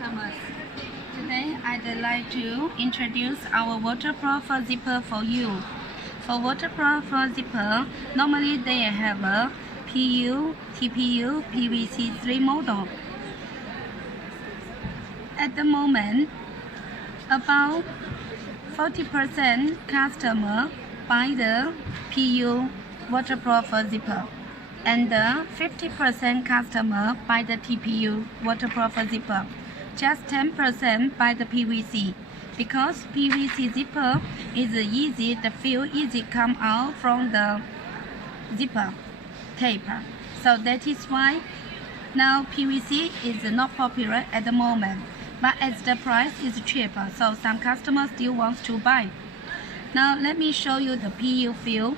customers. Today I'd like to introduce our waterproof zipper for you. For waterproof zipper, normally they have a PU, TPU, PVC3 model. At the moment, about 40% customer buy the PU waterproof zipper, and 50% customer buy the TPU waterproof zipper. Just 10% buy the PVC, because PVC zipper is easy, the feel easy come out from the zipper tape. So that is why now PVC is not popular at the moment. But as the price is cheaper, so some customers still want to buy. Now let me show you the PU feel.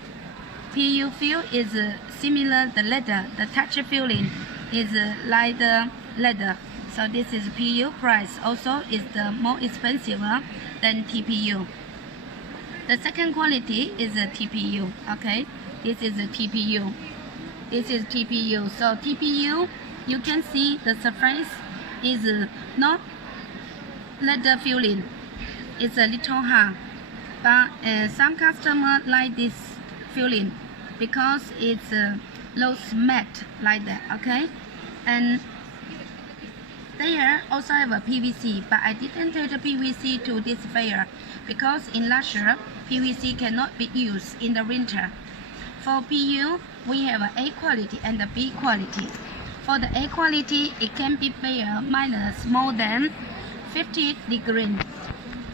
PU feel is similar the leather. The touch feeling is like the leather. So this is PU price. Also is the more expensive than TPU. The second quality is a TPU. Okay, this is a TPU. This is TPU. So TPU, you can see the surface is not leather feeling. It's a little hard, but some customers like this feeling because it's looks matte like that. Okay, and there also have a PVC, but I didn't take the PVC to this fair because in Russia PVC cannot be used in the winter. For PU, we have A quality and a B quality. For the A quality, it can be bare minus more than 50 degrees.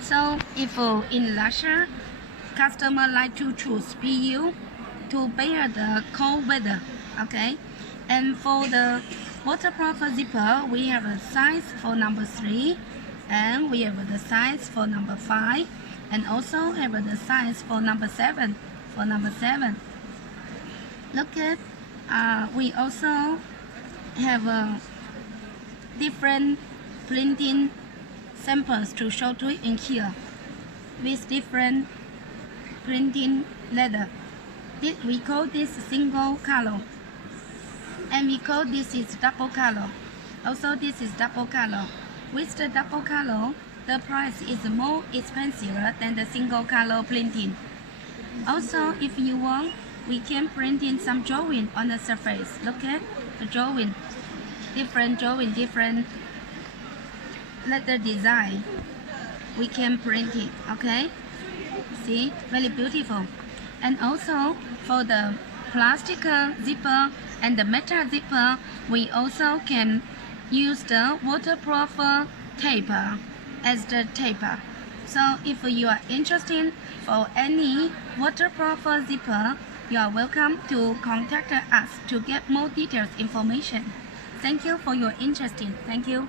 So if in Russia, customer like to choose PU to bear the cold weather, okay? And for the waterproof zipper, we have a size for number 3, and we have the size for number 5, and also have the size for number 7. For number 7, look at we also have different printing samples to show to you in here with different printing leather. We call this single color, and we call this is double color. Also this is double color. With the double color, the price is more expensive than the single color printing. Also, if you want, we can print in some drawing on the surface. Look at the drawing, different leather design. We can print it, okay? See, very beautiful. And also for the plastic zipper and the metal zipper, we also can use the waterproof tape as the tape. So if you are interested for any waterproof zipper, you are welcome to contact us to get more detailed information. Thank you for your interest. Thank you.